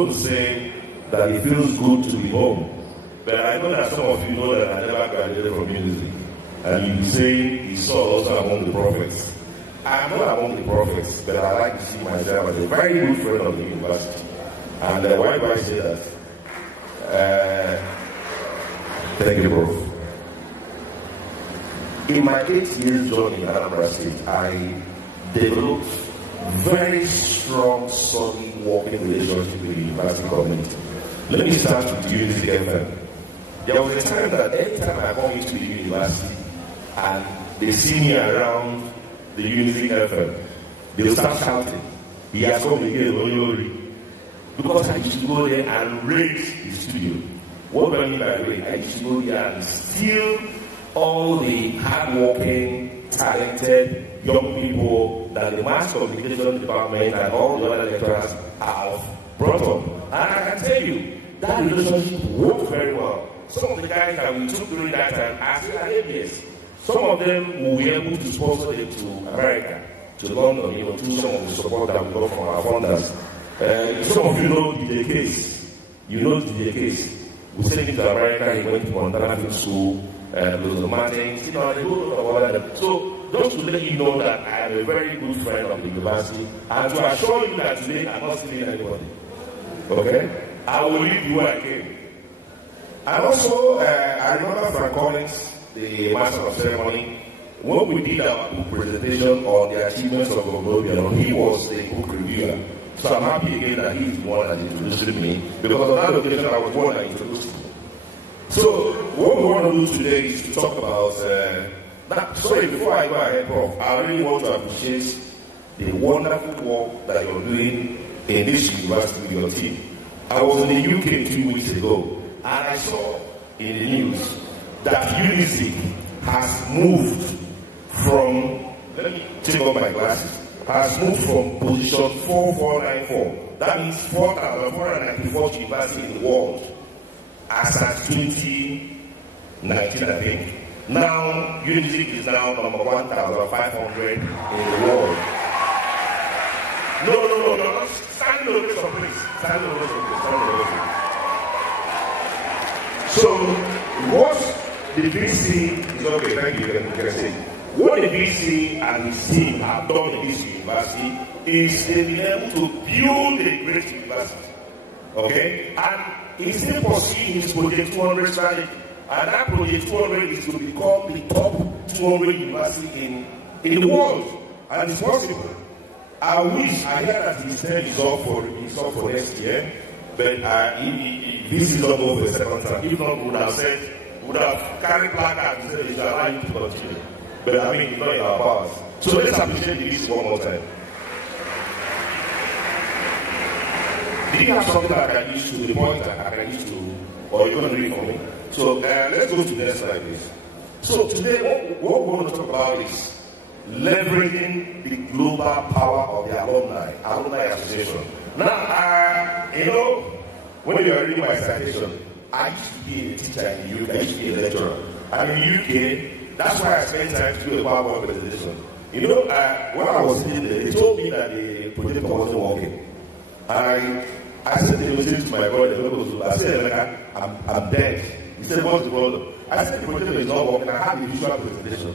going to say that it feels good to be home. But I know that some of you know that I never graduated from Unizik. And you say he's also among the prophets. I'm not among the prophets, but I like to see myself as a very good friend of the university. And why do I say that? Thank you, bro. In my 8 years journey in Alumni State, I developed very strong, solid working relationship with the university community. Let me start with Unizik FM. There was a time that every time I come into the university and they see me around the Unizik FM, they'll start shouting, "He has come again, Oyori." Because I used to go there and raid the studio. What do I mean by raid? I used to go there and steal all the hard-working, talented young people that the mass communication department and all the other lecturers have brought up. And I can tell you, that relationship worked very well. Some of the guys that we took during that time are still at ABS. Some of them will be able to sponsor them to America, to London, through some of the support that we got from our funders. Some of you know DJ Case. You know DJ Case. We sent him to America, he went to Montana Film School, those mountains, they go over there. So, just to let you know that I am a very good friend of the university, and to assure you that today I'm not stealing anybody. Okay? I will leave you where I came. And also, I remember Frank Collins, the master of ceremony, when we did our book presentation on the achievements of Oglobian, he was the book reviewer. So I'm happy again that he's the one that introduced me, because on that occasion I was the one that introduced him. So what we want to do today is to talk about, before I go ahead, Prof, I really want to appreciate the wonderful work that you're doing in this university with your team. I was in the UK 2 weeks ago, and I saw in the news that Unizik has moved from, let me take off my glasses, has moved from position 4494. That means 4,494th university in the world as at 2019, I think. Now, Unizik is now number 1,500 in the world. No. Stand ovation, please. Stand ovation. So, what the VC is okay, thank you, you can say. What the VC and his team have done in this university is they've been able to build a great university. Okay? And he's still pursuing his Project 200 strategy. And that Project 200 is to become the top 200 university in the world. And it's possible. I wish I hear that his term is up for next year, but this is not over the second time. If not, would have carried placards and said, "It shall allow you to continue." But I mean, it's not in our powers. So let's appreciate this one more time. Did you have something that I can use to the point that I can use to, or you're going to do it for me? So let's go to the next slide, please. So today, what we want to talk about is leveraging the global power of the Alumni Association. Now, when you are reading my citation, I used to be a teacher in the UK, I used to be a lecturer. And in the UK, that's why I spent time to do a PowerPoint presentation. When I was sitting there, they told me that the projector wasn't working. I said they were saying to my brother, I said, I'm dead. He said, "What's the problem?" I said, "The projector is not working. I have a visual presentation."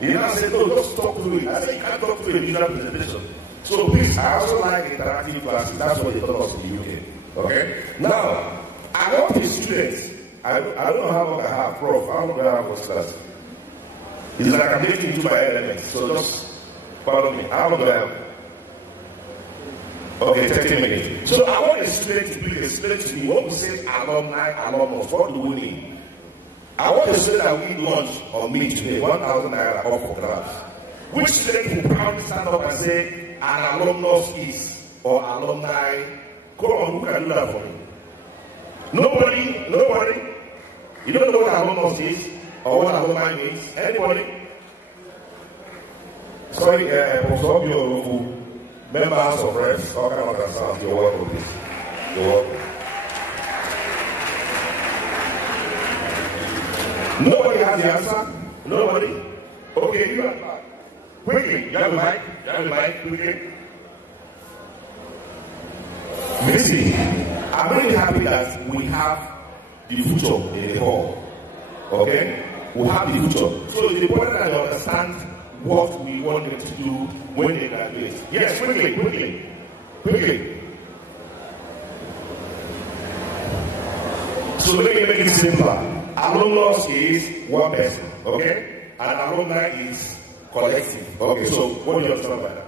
He now said, "No, just talk through it." I said, "You can't talk through a visual presentation." So please, I also like interactive classes. That's what they taught us in the UK. Okay? Now, I want the students. I don't know how long I have, Prof. How long do I have for class? It's like I'm getting into my elements. So just follow me. How long do I have? Okay, 30 minutes. So I want the students to please explain to me what we say alumni, alumnus. What do we mean? I want to say that we launched on me today 1,000 naira off for grabs. Which student will proudly stand up and say an alumnus is or alumni? Come on, who can do that for me? Nobody? You don't know what alumnus is or what alumni means? Anybody? Sorry, Professor Biorofu, members of Reps, all kind of concerns, you're welcome, please. You're welcome. Nobody has the answer? Nobody? Okay, you have quickly. You have the mic? Quickly. Missy. I'm really happy that we have the future in the hall. Okay? We have the future. So it's important that they understand what we want them to do when they graduate. Yes, quickly. So let me make it simpler. Alumnus is one person, okay? And alumni is collective. Okay, so what do you understand by that?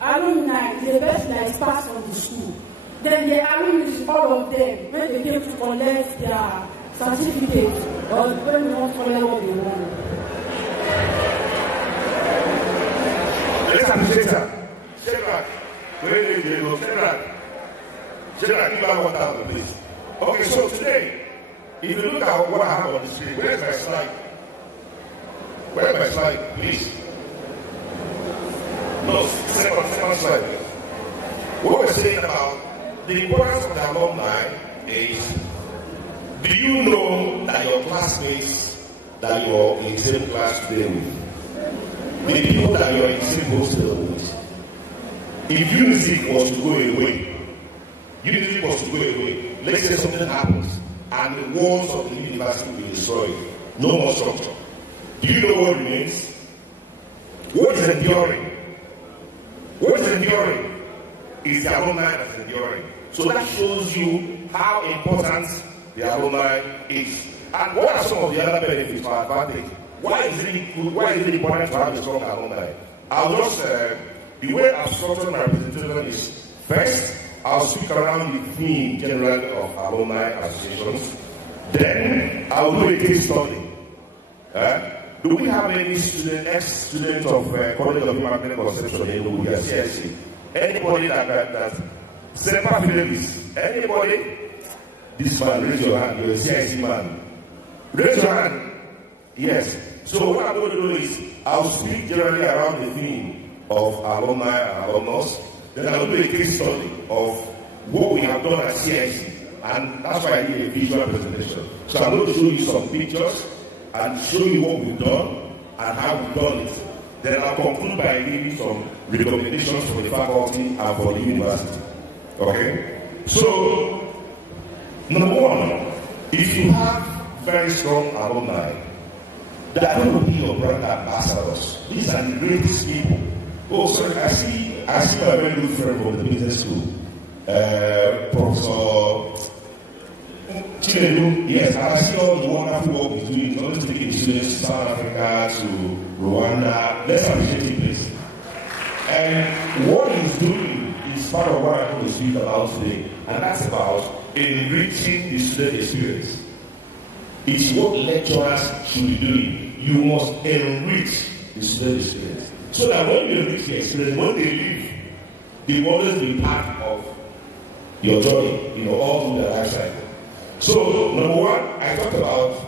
Alumni is the person that is passed from the school. Then the alumni is all of them when they came to collect their certificate or when they want to collect what they want. Let's appreciate that. Shepherd, where did they go? Shepherd, give her 1,000, please. Okay, so today, if you look at what I have on the screen, where's my slide? Where's my slide, please? No, second slide. What we're saying about the importance of the alumni is, do you know that your classmates that you're in the same class today with, the people that you're in the same hostel with, if Unizik was to go away, let's say something happens, and the walls of the university will be destroyed, no more structure. Do you know what remains? What is enduring? What is enduring is the alumni that's enduring. So that shows you how important the alumni is. And what are some of the other benefits or advantages? Why is it important to have a strong alumni? I'll just, the way I've structured my presentation is, first, I'll speak around the theme generally of alumni associations. Then, I'll do a case study. Do we have any ex-students of College of Human Conception in Nucleus, CSC? Anybody that Semper Fidelis? Anybody? This man, raise your hand. You're a CIC man. Raise your hand. Yes. So what I'm going to do is, I'll speak generally around the theme of alumni and alumnus. Then I'll do a case study of what we have done at CIC. And that's why I did a visual presentation. So I'm going to show you some pictures and show you what we've done and how we've done it. Then I'll conclude by giving some recommendations for the faculty and for the university. Okay? So, number one, if you have very strong alumni, they are going to be your brand ambassadors. These are the greatest people. Oh, sorry, I see my very good friend from the business school, Professor Chinedu. Yes, and I see all the wonderful work he's doing. He's always taking students to South Africa, to Rwanda. Let's appreciate him, please. And what he's doing is part of what I'm going to speak about today, and that's about enriching the student experience. It's what lecturers should be doing. You must enrich the student experience. So that when you enrich the experience, when they leave, they will always be part of your journey, all through their life cycle. So, number one, I talked about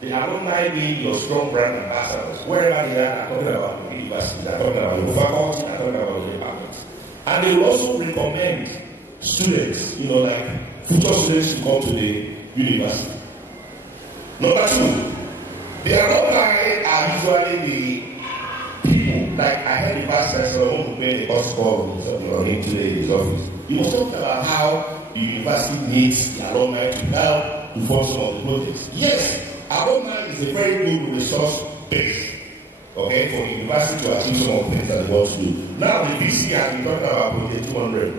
the alumni being your strong brand ambassadors. Wherever they are, I'm talking about the universities, I'm talking about the faculty, I'm talking about the departments. And they will also recommend students, like future students to come to the university. Number two, the alumni are usually the people, like I heard the past professor who made the first call him today in his office. He was talking about how the university needs the alumni to help to fund some of the projects. Yes, alumni is a very good resource base, okay, for the university to achieve some of the things that they want to do. Now the VC has been talking about Project 200.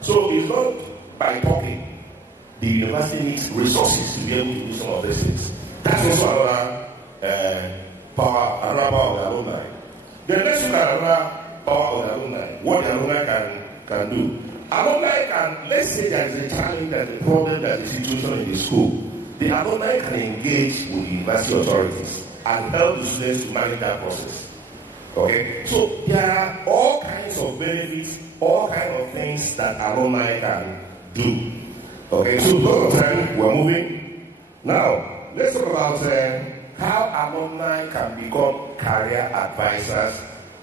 So it's not by talking. The university needs resources to be able to do some of these things. That's also another power of the alumni. Then let's look at another power of the alumni. What the alumni can do. Alumni can, let's say there is a challenge, there's a problem, there's a situation in the school. The alumni can engage with the university authorities and help the students to manage that process. Okay? So there are all kinds of benefits, all kinds of things that alumni can do. Okay, so because of time, we're moving. Now, let's talk about how alumni can become career advisors.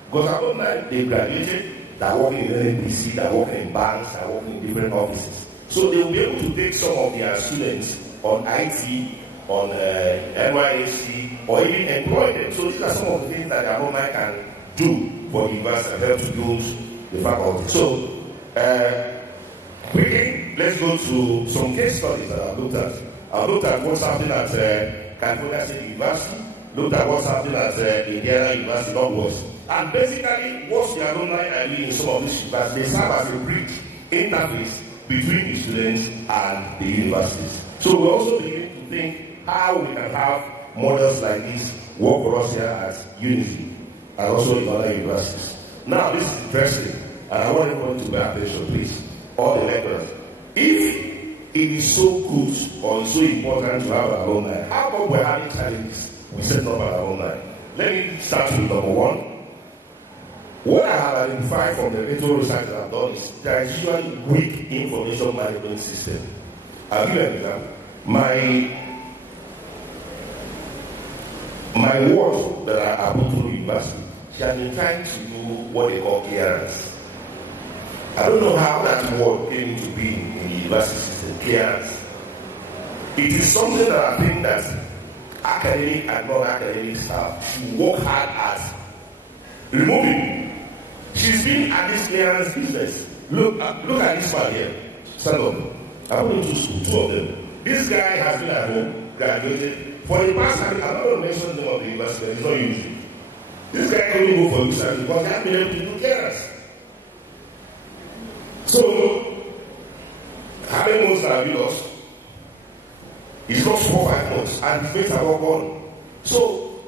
Because alumni, they graduated, they're working in NPC, they're working in banks, they're working in different offices. So they will be able to take some of their students on IT, on NYSC, or even employ them. So these are some of the things that the alumni can do for the university and help to build the faculty. So, quickly, let's go to some case studies that I've looked at. I've looked at what's happening at California State University, looked at what's happening at Indiana University, Nucleus. And basically, what the alumni are doing in some of these universities, they serve as a bridge, interface between the students and the universities. So we're also beginning to think how we can have models like this work for us here at Unizik and also in other universities. Now, this is interesting, and I want everyone to pay attention, please, all the lecturers. If it is so good or so important to have an alumni, how come we're having challenges? We set up an alumni. Let me start with number one. What I have identified from the little research that I've done is there is usually weak information management system. I'll give you an example. My ward that I put through university, she has been trying to do what they call clearance. I don't know how that word came into being in the university system, clearance. It is something that I think that academic and non-academic staff should work hard at removing. She's been at this clearance business. Look at this man here. Stand up. I'm going to school, two of them. This guy has been at home, graduated. For the past, I'm not going to mention the name of the university, it's not easy. This guy couldn't go for research because he hasn't been able to do clearance. So, how many months have you lost? He's lost 4 or 5 months, and his mates are all gone. So,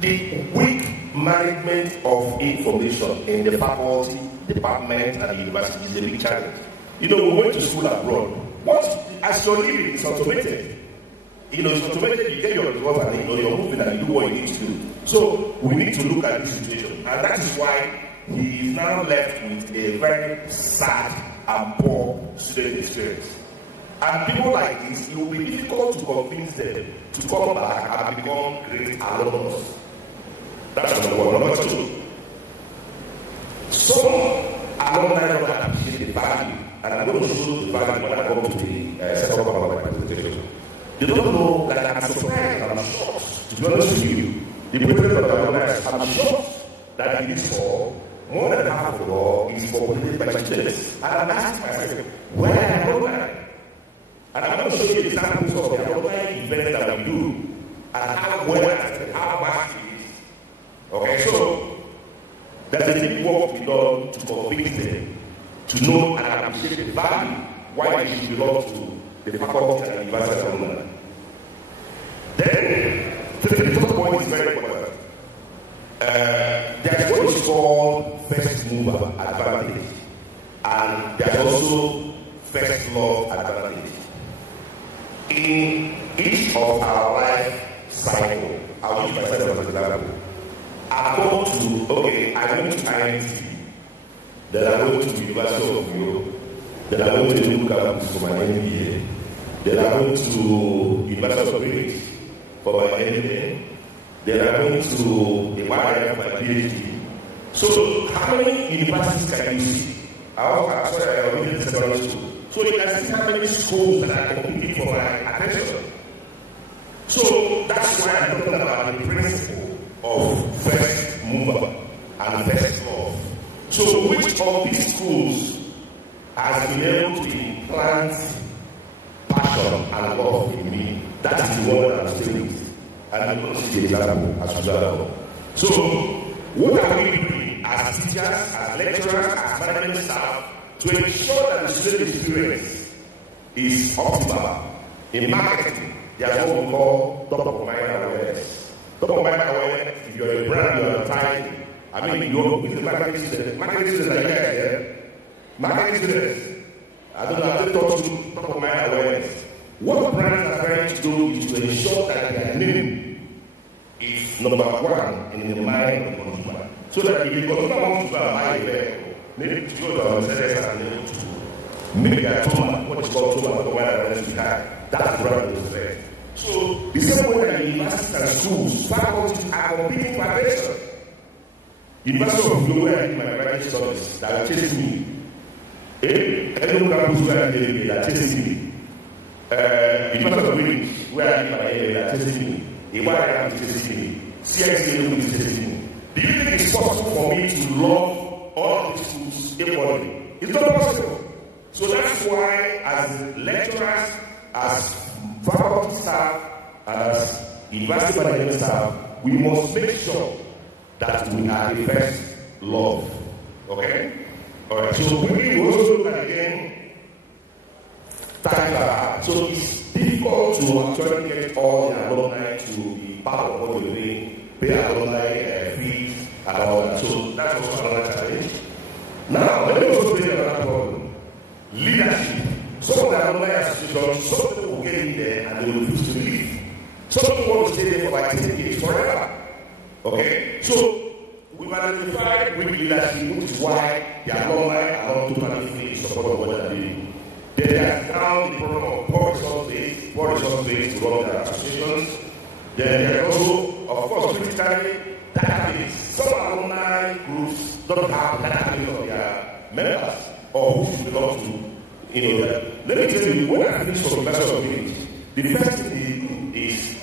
the weak management of information in the faculty, department, and the university is a big challenge. You know, we went to school abroad. As you're living, it's automated. You know, it's automated, you get your result and you're moving and you do what you need to do. So, we need to look at this situation. And that is why he is now left with a very sad and poor student experience. And people like this, it will be difficult to convince them to come back and become great alumni. That's number one. Number two, some alumni don't appreciate the value, and I'm going to show the value when I come to the setup of my presentation. They don't know that I'm surprised and I'm shocked. To be honest with you, the president of the alumni, I'm shocked that it is for more than half of the law is populated by students. And I'm asking myself, where are alumni? And I'm going to show you examples of the alumni events that we do and how well and how much it is. Okay, so there's a big work to be done to convince them to know and appreciate the value why they should belong to the faculty and the university alumni. Then, the third point is very important. There's what is called first mover advantage, and there's also first love advantage. In each of our life cycle, I will use myself as an example. I go to, I went to IMC, then I went to the University of Europe, then I went to the Nucleus for my MBA, then I went to the University of Unizik for my MBA, then I went to the YIM for my PhD. So, how many universities can you see? I was in secondary school. So you can see how many schools that are competing for my attention. So that's why I'm talking about the principle of first mover and first love. So which of these schools has been able to implant passion and love in me? That is the one that I'm saying with. And I'm going to see the example as well. So what are we doing as teachers, as lecturers, as management staff to ensure that the student experience is optimal? In marketing, there's what we call top-of-mind awareness. Top-of-mind awareness, if you're a brand, you're advertising. I mean, you're with the marketing students. Marketing students are here. Marketing students, I don't know, I've taught you top-of-mind awareness. What brands are trying to do is to ensure that their name is number one in the mind of the consumer. So that if the consumer wants to buy a vehicle, maybe to go to our Mercedes and able to make their Toma, what is called Toma, that's the brand of the brand. So, the same way that universities and schools, faculties are competing for attention. University of Global, where I did my graduate studies, that are chasing me. Everyone campus where I did, that are chasing me. University of Greenwich, where I did my MBA, that are chasing me. AYM is chasing me. CXA is chasing me. Do you think it's possible for me to love all of these schools equally? It's not possible. So that's why, as lecturers, as faculty staff, as university management staff, we must make sure that we are the first love. Okay? Alright, so we will also look at again. So it's difficult to actually get all the alumni to be part of what you're doing, pay alumni fees and all that. So that's also another challenge. Now, let me also bring another problem. Leadership. Some of the alumni associations, some of them will get in there and they will refuse to leave. Some of them want to stay there for like 10 years forever. Okay? So we've identified weak leadership, which is why the alumni are not totally in support of what they're doing. They have found the problem of poor resource base to run their associations. Then there are also, of course, critically, database. Some alumni groups don't have database of their members or who belong to, Let me tell you, when I finish from University of Unizik, the first thing is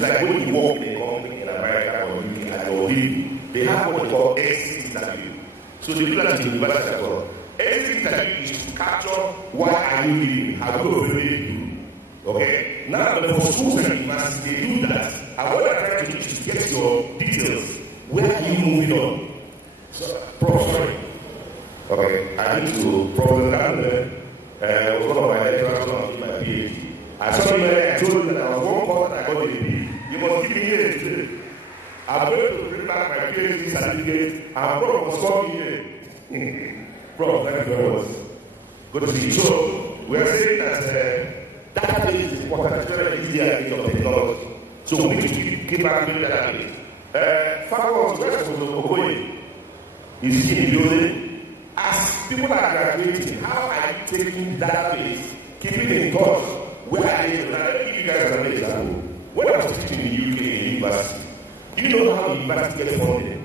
like when you work in a company in America or UK or UK, they have what they call exit interview. So they do that in the university as well. Exit interview is to capture why are you leaving, how do you do. Okay? Now, for schools and universities, they do that. And what I'm trying to do is to get your details. Where are you moving on? So, sorry. Okay, I need to problem that. One of my lecturers on my PhD. I told you that I was one course that I got a B. You must give me here today. I'm going to bring back my PhD certificate and Prof was coming here. Prof, thank you very much. Good to see you. So, we are saying that database is important. It's very easy age of technology. So, we need to keep our database. Faculty, where is Okoye? Is he in the building? As people are graduating, how are you taking database, keeping in touch? Where are you? Let me give you guys an example. When I was teaching in the UK in university, do you know how the university gets funded?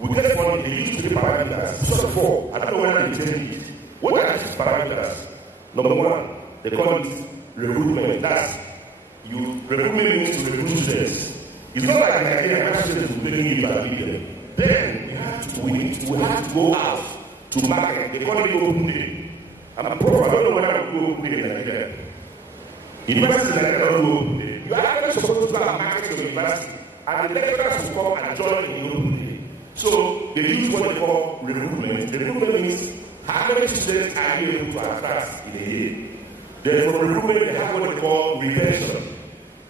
We get funding, they used to be parameters. Sort of four. I don't know whether they change it. What are these parameters? Number one, they call it recruitment. That's recruitment means to recruit students. It's not like Nigerian students who bring you and leave them. Then we have to go out to market. They call it open day. I'm a prof. I don't know whether I will go open day in Nigeria. Universities in Nigeria don't go open day. You are actually supposed to go and market your university, and the lecturers will come and join in the open day. So they use what they call recruitment. Recruitment means how many students are you able to attract in a year. Then from recruitment, they have what they call retention.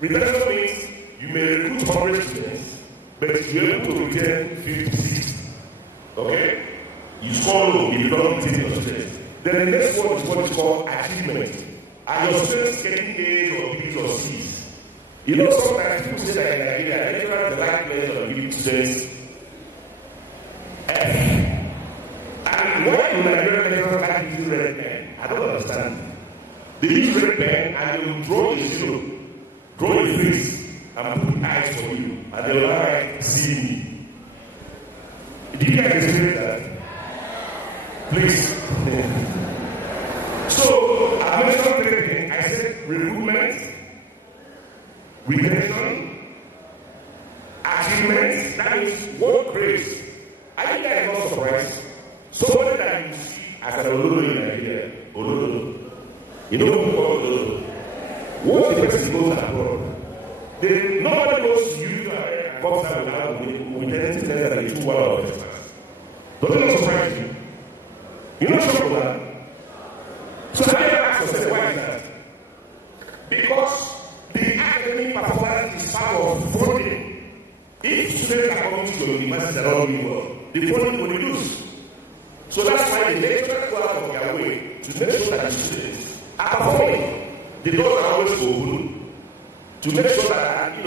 Retention means you may recruit 100 students, but you're able to retain 50, 60. Okay? You score low if you don't retain your students. Then the next one is what is called achievement. Are your students getting A's or B's or C's? You know, sometimes people say that in Nigeria, lecturers like players or giving students F. And why do Nigerian lecturers like using red pen? I don't understand. They use red pen and they will draw a zero, draw a face, and put eyes for you. And they will like, see me. Did you guys experience that? Please. So, I mentioned everything. I said recruitment, retention, achievement, that is what grades. I think that is not surprised. Somebody that you see as an Olodo in Nigeria, Olodo. You know who called Olodo? Once the person goes abroad, nobody goes to you and comes out with anything less than a 2 hour of class. Doesn't that surprise you? You're not sure about that. So have you ever asked yourself, why is that? Because the academic performance is part of funding. If students are coming to your university that are not doing well, the funding will reduce. So that's why the lecturers go out of their way to make sure that the students are performing. The doors are always open to make sure that,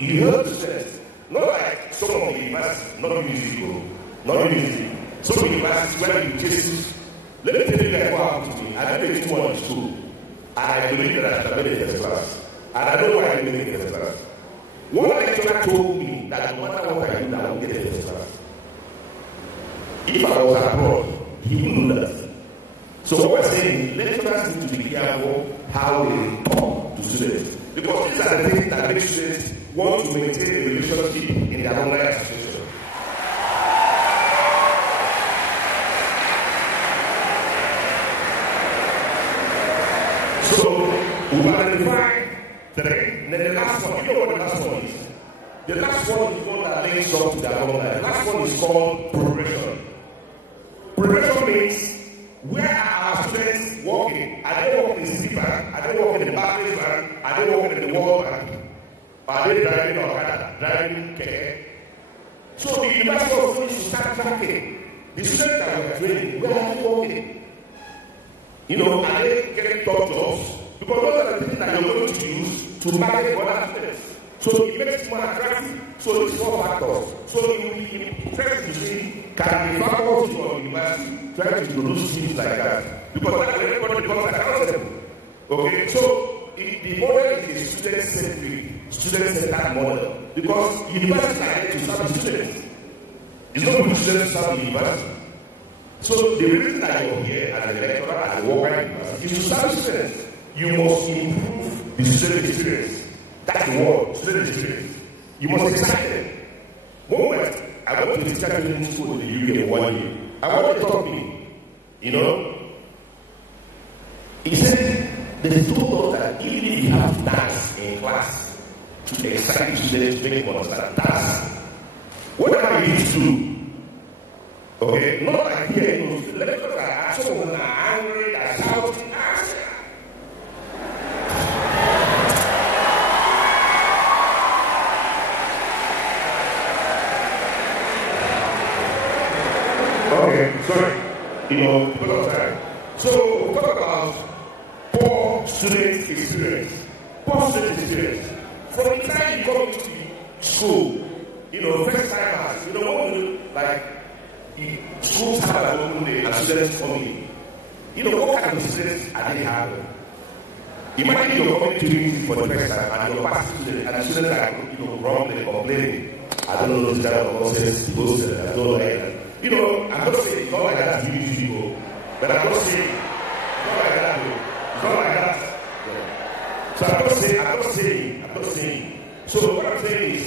you help the students. Not like some of the universities, not Unizik. Some of the universities where you just, let me tell you guys what happened to me. I did a 2-1 in school, and I believe that I should have made a first class. And I know why I didn't make a first class. One lecturer told me that no matter what I do, I will get a first class. If I was abroad, he wouldn't do that. So what we're saying, lecturers need to be careful how they talk to students. Because these are the things that make students want to maintain a relationship in their alumni association. So we identify three, and then the last one, you know what the last one is? The last one is one that links up to the alumni. The last one is called progression. Progression means where are our students walking? Are they walking in city bank? Are they walking in the Barclays bank? Are they walking in the World Bank? Are they driving Okada, driving Keke? So the university also needs to start tracking the students that we are training. Where are they walking? You know, are they getting top jobs? Because those are the things that you're going to use to market other students. So it makes it more attractive. So it's four factors. So you try to see, can the faculty or university try to introduce things like that? Because that's everybody becomes accountable. Okay, so the model is a student-centric, student-centered model. Because universities are there to serve students. It's not good students serve the university. So the reason that you're here as a lecturer, as a worker in university, is to serve students. You must improve the student experience. That's the word, student experience. You must excite them. Moment, I went to the training school in the UK 1 year. I want to talk to me, you know. He said, they told us that even if you have dance in class to excite students, to make them understand dance, whatever you need to do, okay, not like here, you know, the lecturers are actually angry, they're shouting, okay, sorry, you know, because of time. So, we talk about poor student experience. Poor student experience. From the time you come to school, you know, first timers, you know, like, schools have an open day and students come in. You know, what kind of students are they having? Imagine you're coming to Unizik for the first time and you're past students and the students are, you know, wrongly complaining. I don't know those kind of nonsense, those I don't like that. You know, I'm not saying it's not like that to you people, but I'm not saying it's not like that. It's not like that. So I'm not saying. So what I'm saying is,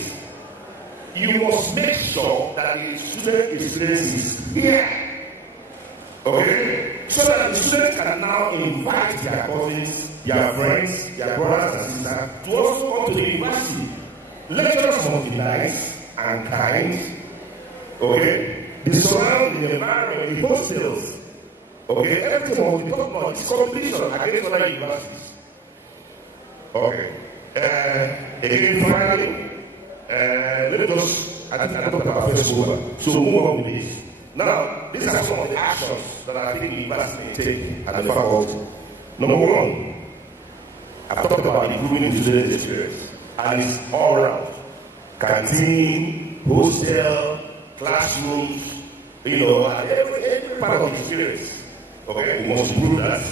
you must make sure that the student experience is here. Okay? So that the students can now invite their cousins, their friends, their brothers and sisters to also come to the university. Lecturers must be nice and kind. Okay? The surrounding, the environment, the hostels, okay, everything must be talked about. It's competition against other universities. Okay. Again, finally, let us, I talked about first over, so move on with this. Now, these are some of the actions that I think the university may take at the faculty. Number one, I've talked about improving the student experience, and it's all around. Canteen, hostel, classrooms, you know, every part of the experience. Okay, we must improve that.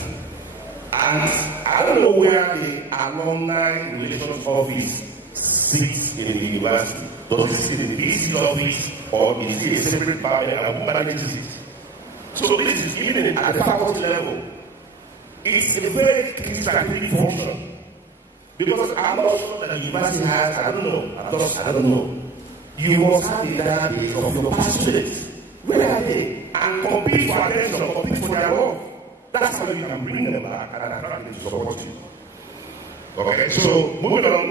And I don't know where the alumni relations office sits in the university. Does it sit in the DC office or is it a separate department and who manages it? So this is even at the faculty level. It's a very strategic function. Because I'm not sure that the university has, I don't know. You must have the database of your past students. Where are they? And compete for attention, compete for their love. That's how you can bring them back and attract them to support you. Okay, so moving on,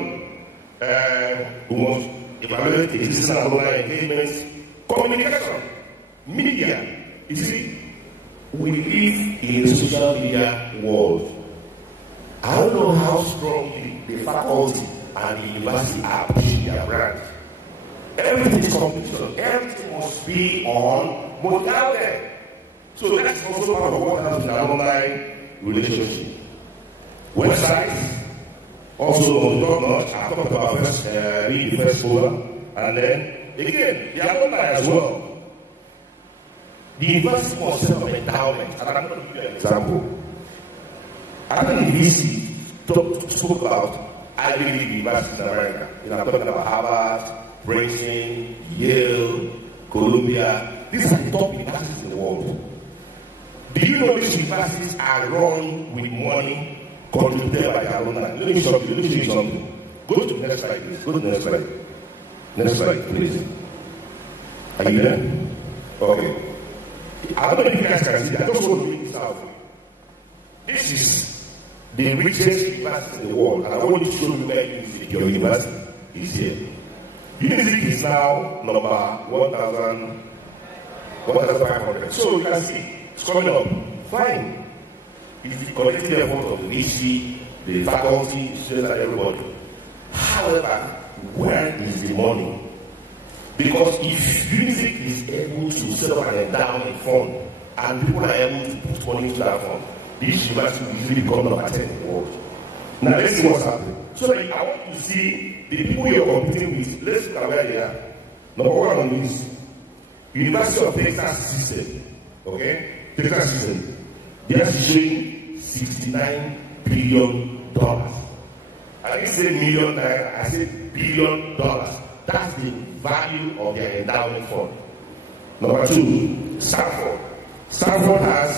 we must evaluate existing alumni engagements, communication, media. You see, we live in a social media world. I don't know how strongly the faculty and the university are pushing their brand. Everything is competition. Everything must be on, but out there. So that's also part of what happens in the alumni relationship. Websites, also on top notch. I talked about being the first folder, and then again the alumni as well. The university must set up endowment, and I'm going to give you an example. I think the VC spoke about Ivy League universities in America. You know, I'm talking about Harvard, Princeton, Yale, Columbia. These are the top universities in the world. Do you know these universities are run with money contributed by the alumni? Let me show you something. Go to the next slide, please. Go to the next slide. Next slide, please. Are you there? Okay. I don't know if you guys can see that. I just want to read this out. This is the richest university in the world, and I want to show you where your university is here. Unizik is now number 1,500. So you can see it's coming up. Fine. It's the collective effort of the VC, the faculty, students, and everybody. However, where is the money? Because if Unizik is able to set up an endowment fund and people are able to put money into that fund, this university will easily become number 10 in the world. Now let's see what's happening. So I want to see the people you're competing with. Let's look at where they are. Number one is University of Texas System. Okay? Texas System. They are showing $69 billion. I didn't say million naira, I said $1 billion. That's the value of their endowment fund. Number two, Stanford. Stanford has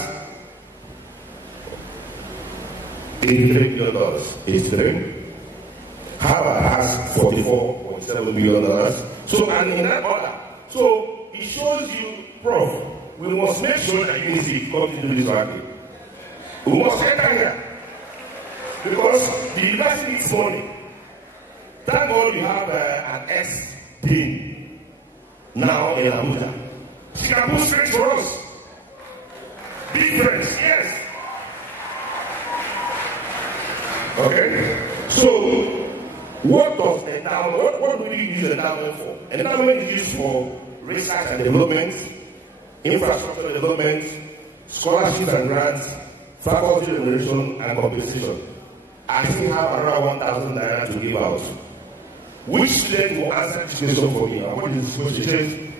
$83 billion. 83. Harvard has $44.7 billion. So, and in that order. So, it shows you, Prof, we must make sure that Unizik comes into this market. We must enter here. Because the university needs money. Thank God we have an ex-dean now in Abuja. She can put straight for us. Big friends, yes. Okay? So, what does endowment, what do we use endowment for? Endowment is used for research and development, infrastructure development, scholarships and grants, faculty remuneration, and compensation. I still have around 1,000 naira to give out. Which student will answer this question for me? I want this question.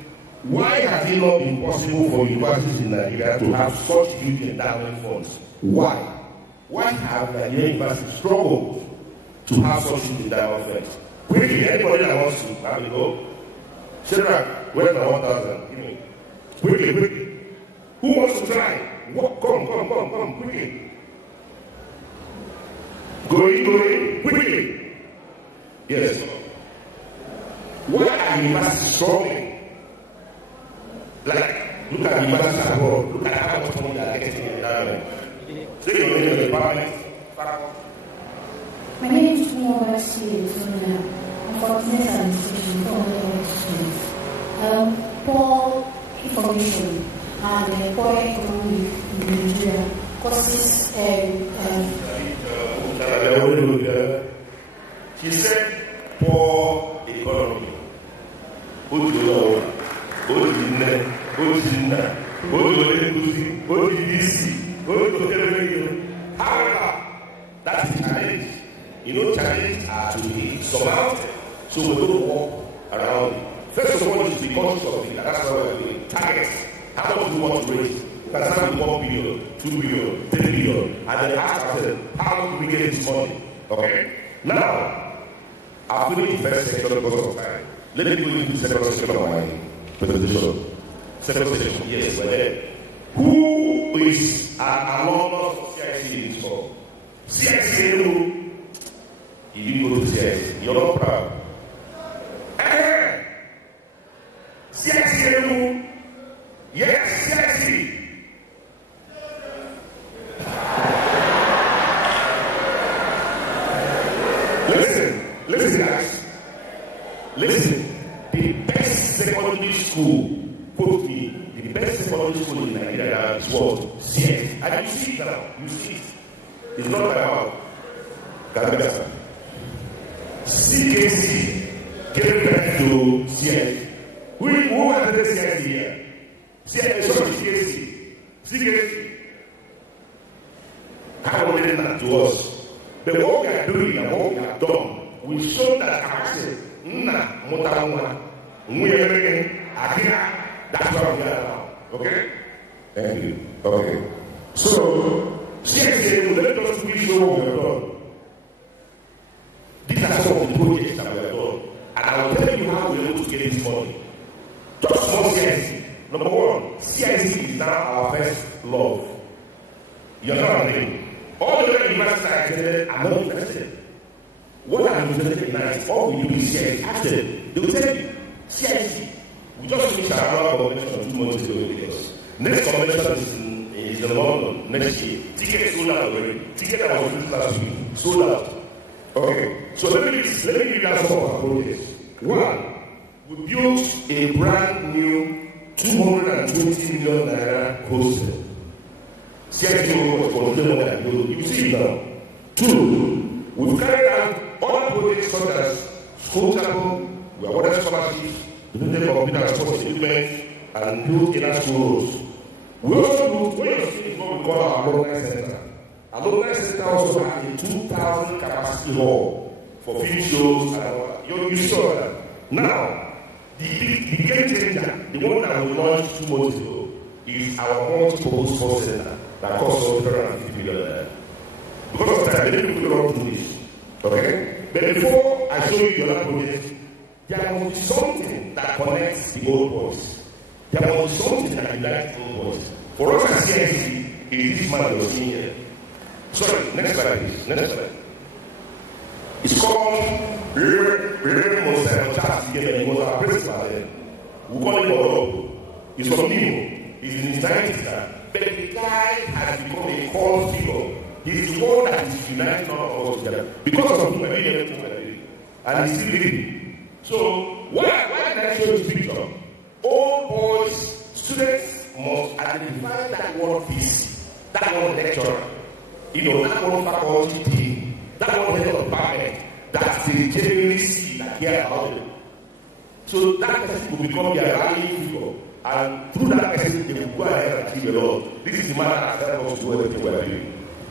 Why has it not been possible for universities in Nigeria to have such huge endowment funds? Why? Why have Nigerian universities struggled to have such huge endowment funds? Quickly, anybody that wants to have a go? Shadrach, where's my 1,000? Give me. Quickly. Who wants to try? Come, quickly. Going, quickly. Yes. Why are universities struggling? Like, look at universities abroad. Look at how much money they are getting in endowment. Say your name in the parliament. My name is Uche Nworah. I'm from business administration from the students. Poor information and poor economy in Nigeria causes She said poor economy. However, that's the challenge. You know, challenges are to be surmounted. So we don't walk around it. First of all, it's the conscious of it. That's why we're doing targets. How much do we want to raise? Can start with 1 billion, 2 billion, 3 billion, and then ask ourselves, how do we get this money? Okay? Now, I'll finish the first section because of time. Let me go into the second section of my presentation. Second section, yes, we're there. Who is an alumnus of CIC in this hall? CIC, you didn't go to CIC. You're not proud. CIC, yes, CIC. Listen, guys. Listen. The best secondary school, quote me, the best secondary school in Nigeria is what? CIC. And you see it now. You see it. It's not my mouth. Kadagasa. CKC gave birth to CIC. Who has the CIC here? CKC. How will they not to us? But what we are doing and what we have done, we show that that's what we are now. Okay? Thank you. Okay. So, CSA, let us really show what we have done. These are some of the projects that we have done. And I will tell you how we are able to get this money. Just one CIC. Number one, CIC is now our first love. You're not agree. All the other universities I attended are not interested. What I'm interested in now is all we do is CIC. Ask them. They will tell you, CIC. We just finished our convention 2 months ago in Lagos. Next convention is in London next year. Tickets sold out already. Tickets that was released last week sold out. Okay, so let me give you that some of our projects. One, we built a brand new 220 million naira hostel. You see it now. Two, we've carried out other projects such as school chapel, we are awarded scholarships, limited computer and sports equipment, and built inner schools. We also do, when you see what we call our Alumni Center. Alumni Center also has a 2,000 capacity hall for field shows and all. You saw that. Now, the game changer, the one that we launched 2 months ago, is our multi-purpose sports center that costs us $350 million. Because of time, let me go on to this. Okay? But before I show you the other project, there must be something that connects the old boys. There must be something that unites the old boys. For us as CIC, it is this man you're seeing here. Sorry, next slide, please. Next slide. It's called Reverend Charles Again. He was our principal then. We call him Orobo. He's from Nimo. He's in his 90s now. But the guy has become a core figure. He's the one that is uniting all of us together. Because of him, we're doing everything we're doing. And he's still living. So, why did I show this picture? All boys, students must identify that one piece, that one lecturer, that one faculty team, that one head of department, that they genuinely see that care about them. So that person will become their rallying figure. And through that person, they will go ahead and achieve a lot. This is the man that has helped us do everything we are doing.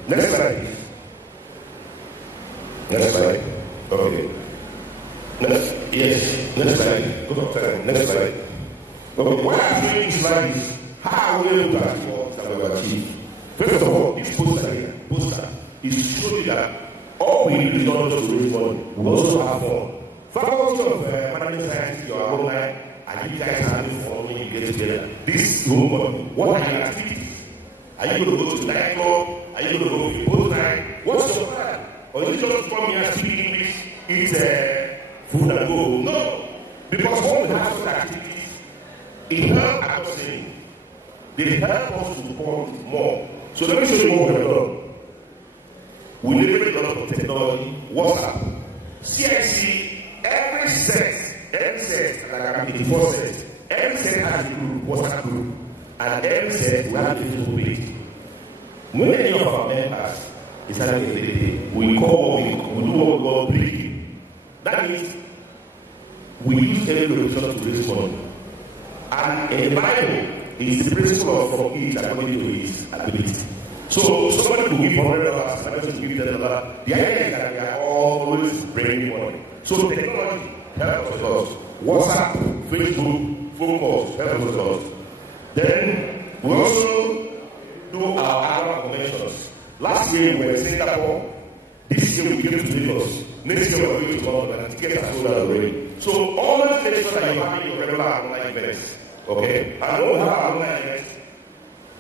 Next slide, please. Next slide. Okay. Next slide. Go to next slide. Okay. Why I'm showing this slide is how we are able to achieve what that we have achieved. First of all, this poster here, is to show you that all we do is not just to raise money, we also have fun. Faculty of Management Sciences, your alumni, and you guys are having fun when you get together. This is your money. What are your activities? Are you going to go to the night club? Are you going to go to the boat night? What's your plan? Or is it just come here, speak English, eat food and go? No. Because when we have such activities, it helps us saying, they help us to bond more. So let me show you what we have done. We leverage a lot of technology, WhatsApp. CIC, every set, like I mean, 84 sets, every set has a group, WhatsApp group. And every set, we have a Facebook page. When any of our members is having a day, we call, we do what we call breaking. That means we use every option to raise money. And in the Bible, it's the principle of from each according to his ability. So somebody could give $100, another could give $10. The idea is that we are always bringing money. So technology helps us a lot. WhatsApp, Facebook, phone calls help us a lot. Then we also do our annual conventions. Last year we were in Singapore. This year we came to Lagos. Next year we're going to London, and tickets are sold out already. So always make sure that you're having your regular alumni events. Okay? And when we have alumni events,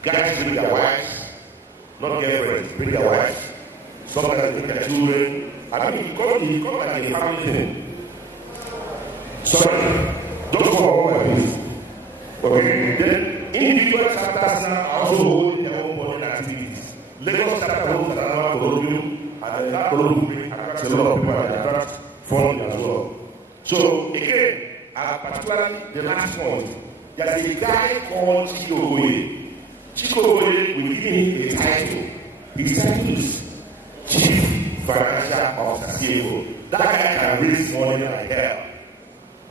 guys bring their wives. Not girlfriends, bring their wives. Sometimes bring their children. I mean, he come like a family thing. Sorry, just for all my people. Okay, then individual chapters now are also holding their own body activities. Lagos chapter holds another colloquium, and that colloquium attracts a lot of people and attracts funding as well. So, again, particularly the last point, there's a guy called Chico Okoye will give him a title. His title is Chief Financial Officer CFO. That guy can raise money like hell.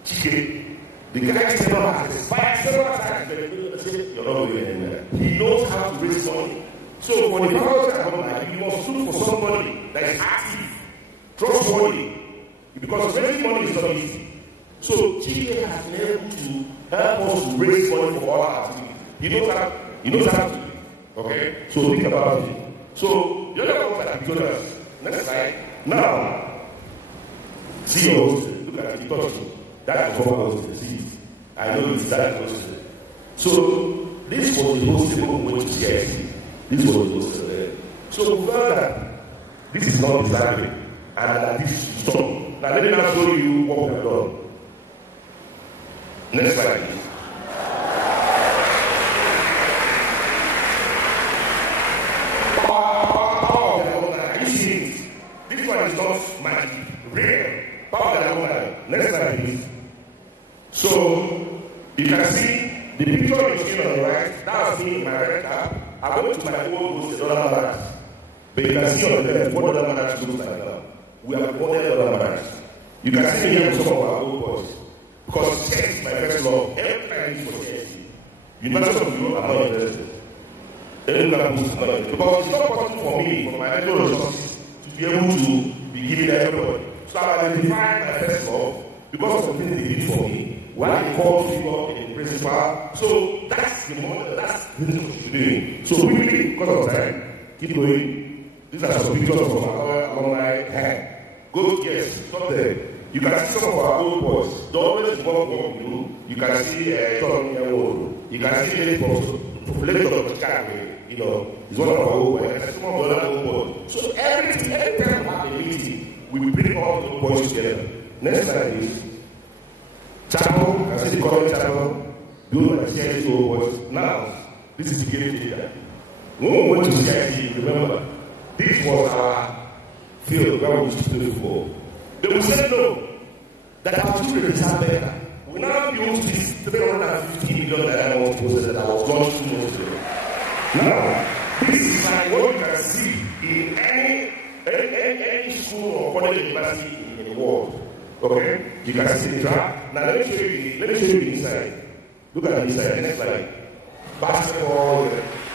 Chike, the guy still has expired several times. You're not going anywhere. He knows how to raise money. So for the faculty at home, you must look for somebody that is active, trustworthy. Because raising money is not easy. So Chike has been able to help us to raise money for all our activities. He knows how to do it. Okay? So think about it. So the other one that he told us, next slide. Now, CEOs, look at it, touch me. That is what was the seed. I know it's that close. So this was the most important way to scare. This was the most So we felt that this is not exactly, and that this is stop. Now let me now show you what we have done. Next slide, please. in my red cap. I went to my old host, Dollar Marriage. But you can see on the left what Dollar Marriage looks like now. We have modern Dollar Marriage. You can see me here with some of our old boys. Because chess is my first love. Every time I use for chess, University of Europe, I'm not interested. Because it's not possible for me, for my natural resources, to be able to be given to everybody. So I identify my first love because of the things they did for me. Why they call figure in the principal. So that's the model, that's the thing we should be doing. So quickly, because of time, keep going. These are some pictures from our alumni hand. Go, yes, stop there. You can see some of our old boys. They always involve what we do. You can see Uche Nworah. You can see the populator of Chicago. You know, he's one of our old boys. Some of the other old boys. So every time we have a meeting, we bring all the old boys together. Next slide is chapel. You can see the current chapel. Built by CIC old boys. Now, this is the game changer. When we went to CIC, remember, this was our field where we used to play football. They will say no, that our children are better. We now use this 350 million diamond process that I was launched 2 months ago. Now, this is like what you can see in any school or college university in the world. Okay? You can see the track. Now let me show you the inside. Look at the inside. Next slide. Basketball.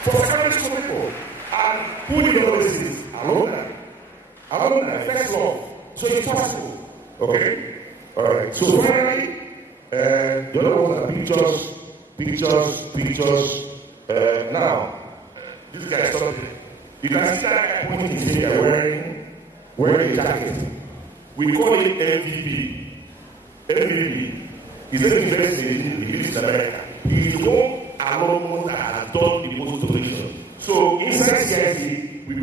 For secondary school people. And who did all this is? Alumni. Alumni, first love. So it's possible. Okay? Alright. So finally, the other ones are pictures. Now, this guy is something. You can see that guy pointing his finger wearing a jacket. We call it MVP. MVP. He's an investor in America. He's the one alumnus that has done the most donation. So inside CIC, we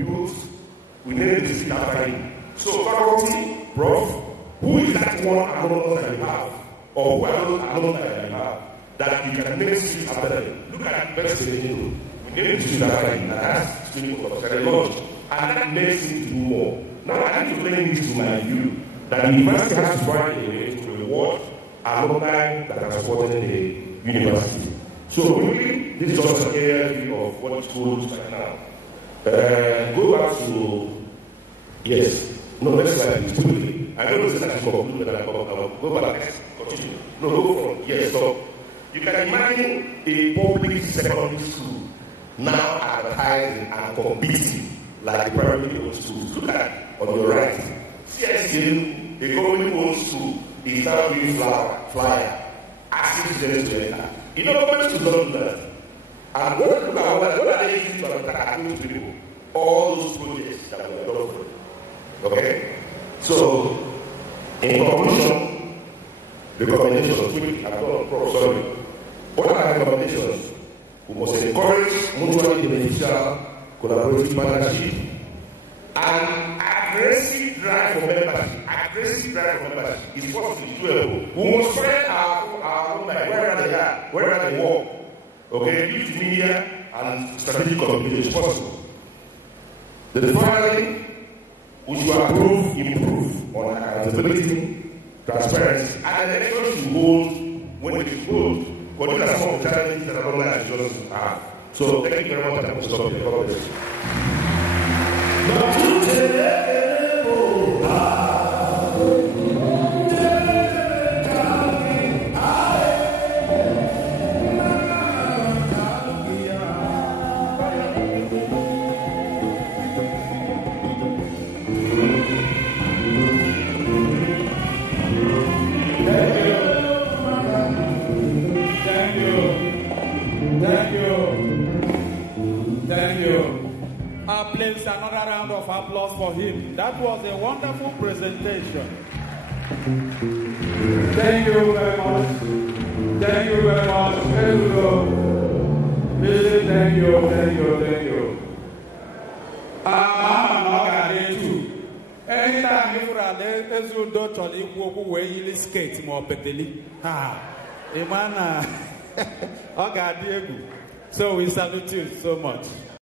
named this after him. So faculty, prof, who is that one alumnus that you have? Or who are those alumni that you have? That you can name streets after them. Look at the best in the Hindu. We named the street after him. And that's street for the launch. And that makes him do more. Now I need to explain this to my view. That the university has to find a way to reward alumni that are supporting the university. So really, this is just an area of what the school looks like now. Go back to, yes. No, next slide, please, quickly. I don't know if that's conclude, but I'll go back, next, continue. No, go from, yes, so you can imagine a public secondary school now advertising and competing like the primary old schools. Look at on your right. CSU, a government-owned school, is now doing flyer, asking students to enter. You know, government schools don't do that. And what are they using to attack people? All those projects that we have done for them. Okay? So, in conclusion, recommendations, what are the recommendations? We must encourage mutually beneficial collaborative partnership and aggressive drive for membership. Aggressive drive for membership is what is doable. We must spread our alumni wherever they are, wherever they work. Okay? Use the media and strategic communication is possible. Then finally, we should improve on accountability, transparency, and the elections should hold when it is hold. But these are some of the challenges that alumni associations have. So thank you very much. I'm going to stop here. God bless Please, another round of applause for him. That was a wonderful presentation. Thank you very much. Thank you very much. Listen, thank you. Anytime you are there, Ezra Dotcholi will wear you skate more petily. Imana. So we salute you so much.